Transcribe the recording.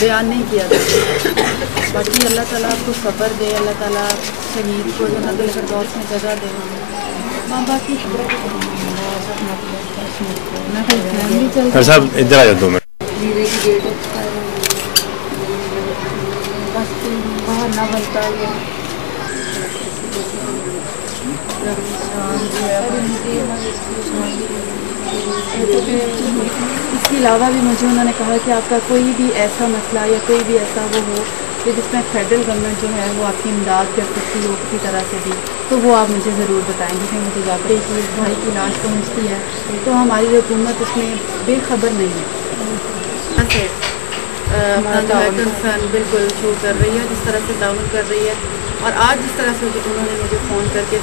बयान नहीं किया था। बाकी अल्लाह ताला आपको सब्र दे, अल्लाह ताला शहीद को जन्नतुल फिरदौस में जगह दे। माँ बाप की साहब इधर आ जाओ 2 मिनट। बाहर ना बनता है इसके अलावा भी मुझे उन्होंने कहा कि आपका कोई भी ऐसा मसला या कोई भी ऐसा वो हो कि जिसमें फेडरल गवर्नमेंट जो है वो आपकी इमदाद कर सकती हो किसी तरह से भी, तो वो आप मुझे ज़रूर बताएंगे कि मुझे जाकर एक भाई की लाश पहुँचती है तो हमारी हुकूमत उसमें बेखबर नहीं है। अपना जो है कंसर्न बिल्कुल शो कर रही है, जिस तरह से ताउन कर रही है। और आज जिस तरह से उन्होंने मुझे फ़ोन करके